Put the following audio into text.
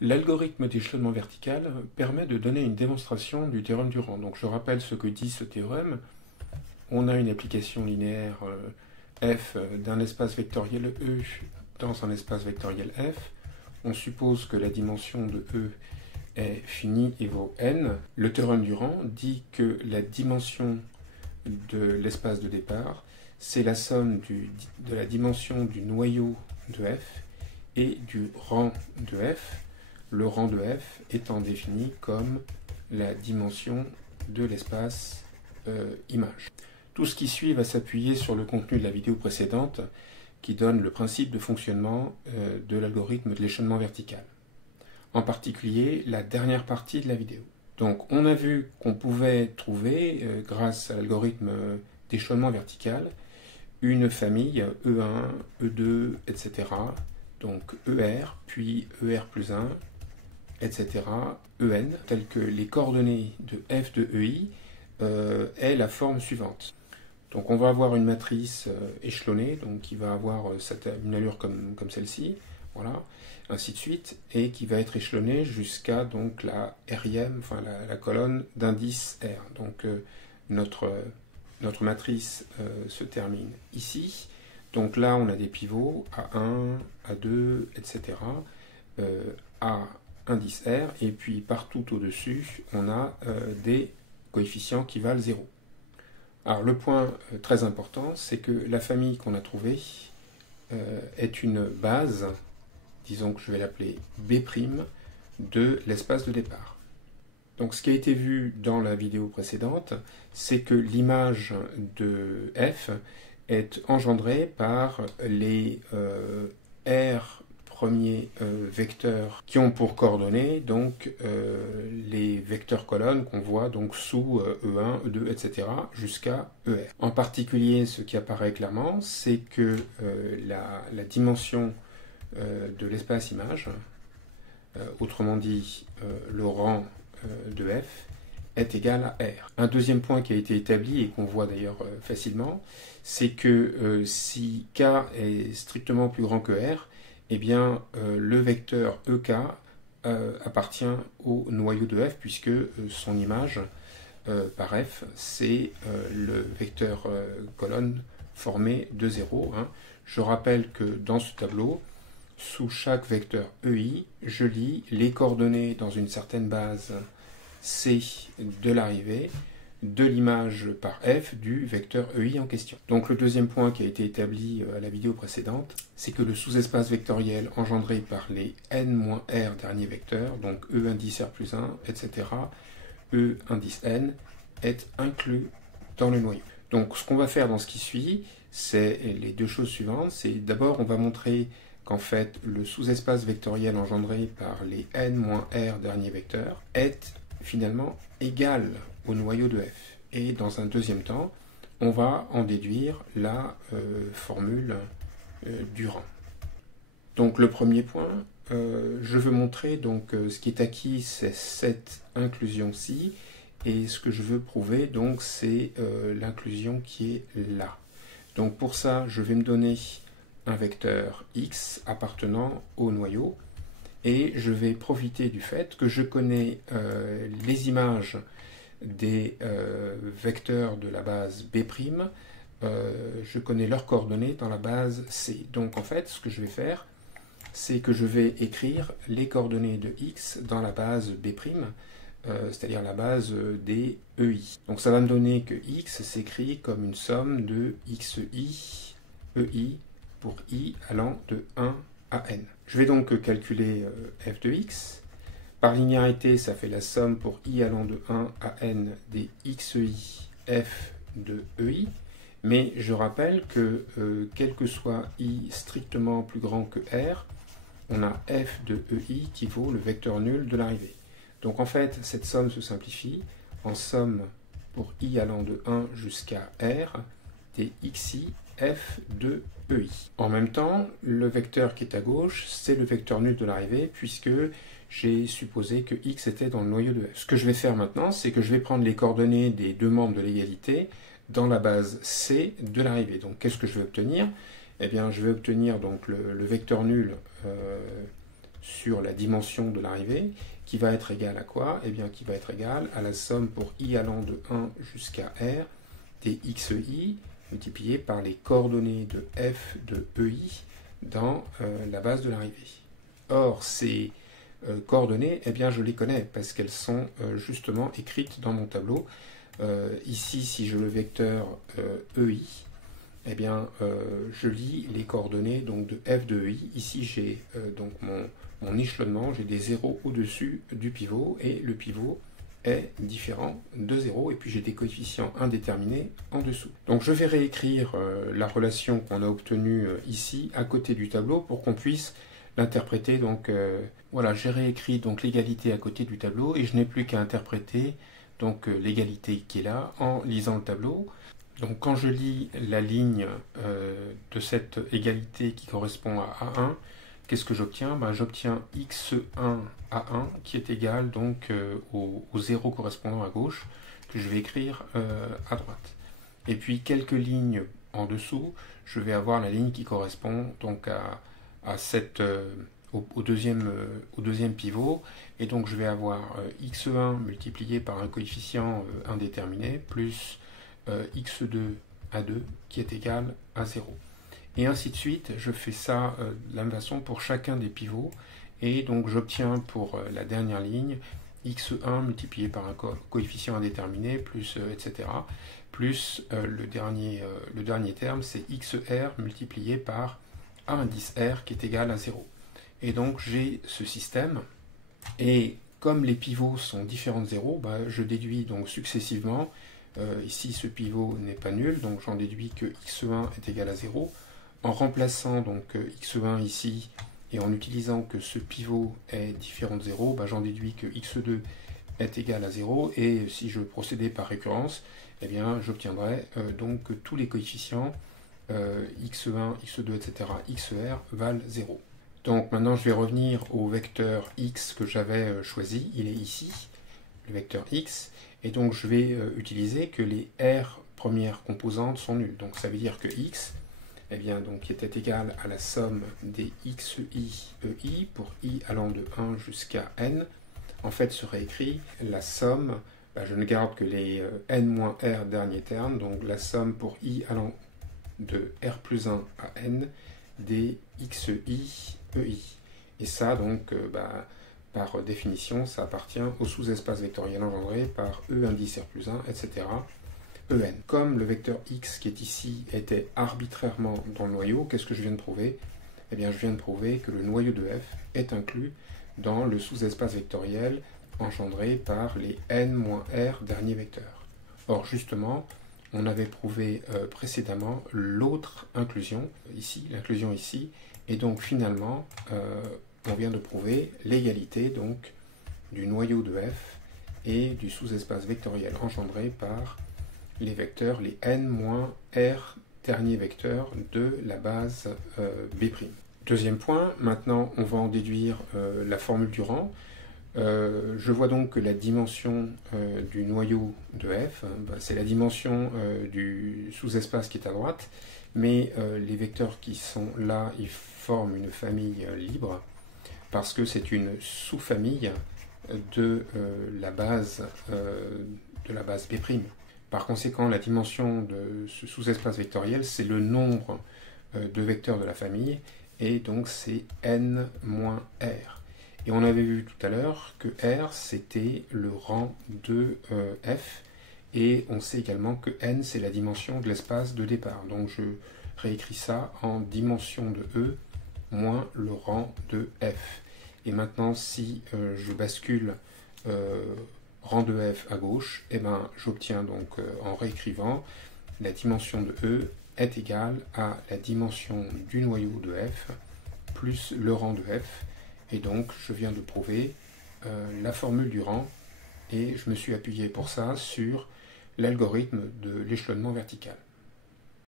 L'algorithme d'échelonnement vertical permet de donner une démonstration du théorème du rang. Donc je rappelle ce que dit ce théorème. On a une application linéaire f d'un espace vectoriel E dans un espace vectoriel f. On suppose que la dimension de E est finie et vaut n. Le théorème du rang dit que la dimension de l'espace de départ, c'est la somme de la dimension du noyau de f et du rang de f, le rang de f étant défini comme la dimension de l'espace image. Tout ce qui suit va s'appuyer sur le contenu de la vidéo précédente qui donne le principe de fonctionnement de l'algorithme de l'échelonnement vertical. En particulier, la dernière partie de la vidéo. Donc, on a vu qu'on pouvait trouver, grâce à l'algorithme d'échelonnement vertical, une famille E1, E2, etc. Donc ER, puis ER plus 1, etc. En, telles que les coordonnées de f de EI est la forme suivante. Donc on va avoir une matrice échelonnée, donc qui va avoir une allure comme celle-ci, voilà, ainsi de suite, et qui va être échelonnée jusqu'à donc la Rème, enfin la colonne d'indice R. Donc notre matrice se termine ici. Donc là on a des pivots A1, A2, etc. A indice R, et puis partout au-dessus on a des coefficients qui valent 0. Alors le point très important, c'est que la famille qu'on a trouvée est une base, disons que je vais l'appeler B', de l'espace de départ. Donc ce qui a été vu dans la vidéo précédente, c'est que l'image de f est engendrée par les R premiers vecteurs qui ont pour coordonnées donc les vecteurs colonnes qu'on voit donc sous E1, E2, etc. jusqu'à ER. En particulier, ce qui apparaît clairement, c'est que la dimension de l'espace image, autrement dit le rang de f, est égal à R. Un deuxième point qui a été établi et qu'on voit d'ailleurs facilement, c'est que si K est strictement plus grand que R, eh bien le vecteur EK appartient au noyau de f, puisque son image par f, c'est le vecteur colonne formé de 0. Hein. Je rappelle que dans ce tableau, sous chaque vecteur EI, je lis les coordonnées dans une certaine base C de l'arrivée de l'image par f du vecteur EI en question. Donc le deuxième point qui a été établi à la vidéo précédente, c'est que le sous-espace vectoriel engendré par les n-r derniers vecteurs, donc E indice R plus 1, etc., E indice n, est inclus dans le noyau. Donc ce qu'on va faire dans ce qui suit, c'est les deux choses suivantes. C'est d'abord on va montrer qu'en fait le sous-espace vectoriel engendré par les n-r derniers vecteurs est finalement égal au noyau de f. Et dans un deuxième temps, on va en déduire la formule du rang. Donc le premier point, je veux montrer donc ce qui est acquis, c'est cette inclusion-ci, et ce que je veux prouver donc c'est l'inclusion qui est là. Donc pour ça, je vais me donner un vecteur x appartenant au noyau, et je vais profiter du fait que je connais les images des vecteurs de la base B', je connais leurs coordonnées dans la base C. Donc en fait, ce que je vais faire, c'est que je vais écrire les coordonnées de x dans la base B', c'est-à-dire la base des EI. Donc ça va me donner que x s'écrit comme une somme de xi, EI, pour i allant de 1 à n. Je vais donc calculer f de x. Par linéarité, ça fait la somme pour i allant de 1 à n des xi f de EI. Mais je rappelle que quel que soit i strictement plus grand que r, on a f de EI qui vaut le vecteur nul de l'arrivée. Donc en fait, cette somme se simplifie en somme pour i allant de 1 jusqu'à r des xi f de EI. En même temps, le vecteur qui est à gauche, c'est le vecteur nul de l'arrivée, puisque j'ai supposé que x était dans le noyau de f. Ce que je vais faire maintenant, c'est que je vais prendre les coordonnées des deux membres de l'égalité dans la base C de l'arrivée. Donc qu'est-ce que je vais obtenir? Eh bien, je vais obtenir donc le vecteur nul sur la dimension de l'arrivée, qui va être égale à quoi? Eh bien, qui va être égale à la somme pour i allant de 1 jusqu'à r des xi multiplié par les coordonnées de f de ei dans la base de l'arrivée. Or, ces coordonnées, eh bien, je les connais parce qu'elles sont justement écrites dans mon tableau. Ici, si je le vecteur ei, eh bien, je lis les coordonnées donc, de f de ei. Ici, j'ai donc mon échelonnement, j'ai des zéros au-dessus du pivot, et le pivot est différent de 0, et puis j'ai des coefficients indéterminés en dessous. Donc je vais réécrire la relation qu'on a obtenue ici, à côté du tableau, pour qu'on puisse l'interpréter. Donc voilà, j'ai réécrit donc l'égalité à côté du tableau, et je n'ai plus qu'à interpréter donc l'égalité qui est là, en lisant le tableau. Donc quand je lis la ligne de cette égalité qui correspond à A1, qu'est-ce que j'obtiens? Ben, j'obtiens x1 A1 qui est égal donc au 0 correspondant à gauche, que je vais écrire à droite. Et puis quelques lignes en dessous, je vais avoir la ligne qui correspond donc au deuxième pivot, et donc je vais avoir x1 multiplié par un coefficient indéterminé plus x2 A2 qui est égal à 0. Et ainsi de suite, je fais ça de la même façon pour chacun des pivots, et donc j'obtiens pour la dernière ligne x1 multiplié par un coefficient indéterminé, plus etc., plus le dernier terme, c'est xr multiplié par A indice r qui est égal à 0. Et donc j'ai ce système, et comme les pivots sont différents de 0, bah, je déduis donc successivement. Ici, ce pivot n'est pas nul, donc j'en déduis que x1 est égal à 0. En remplaçant donc x1 ici, et en utilisant que ce pivot est différent de 0, bah, j'en déduis que x2 est égal à 0. Et si je procédais par récurrence, eh bien, j'obtiendrai donc que tous les coefficients x1, x2, etc., xr valent 0. Donc maintenant, je vais revenir au vecteur x que j'avais choisi. Il est ici, le vecteur x. Et donc, je vais utiliser que les r premières composantes sont nulles. Donc, ça veut dire que x, eh bien, donc, qui était égal à la somme des xi ei pour i allant de 1 jusqu'à n, en fait, serait écrit la somme, bah, je ne garde que les n moins r derniers termes, donc la somme pour i allant de r plus 1 à n des xi ei. Et ça, donc, par définition, ça appartient au sous-espace vectoriel engendré par E indice R plus 1, etc. En. Comme le vecteur x qui est ici était arbitrairement dans le noyau, qu'est-ce que je viens de prouver? Eh bien, je viens de prouver que le noyau de f est inclus dans le sous-espace vectoriel engendré par les n-r derniers vecteurs. Or, justement, on avait prouvé précédemment l'autre inclusion, ici, l'inclusion ici, et donc finalement, on vient de prouver l'égalité donc du noyau de f et du sous-espace vectoriel engendré par les vecteurs, les n-r derniers vecteurs de la base B'. Deuxième point, maintenant on va en déduire la formule du rang. Je vois donc que la dimension du noyau de f, c'est la dimension du sous-espace qui est à droite, mais les vecteurs qui sont là, ils forment une famille libre, parce que c'est une sous-famille de la base B'. Par conséquent, la dimension de ce sous-espace vectoriel, c'est le nombre de vecteurs de la famille, et donc c'est n-r. Et on avait vu tout à l'heure que R, c'était le rang de F, et on sait également que N, c'est la dimension de l'espace de départ. Donc je réécris ça en dimension de E moins le rang de F. Et maintenant, si je bascule rang de F à gauche, eh ben, j'obtiens donc en réécrivant la dimension de E est égale à la dimension du noyau de F plus le rang de F. Et donc, je viens de prouver la formule du rang, et je me suis appuyé pour ça sur l'algorithme de l'échelonnement vertical.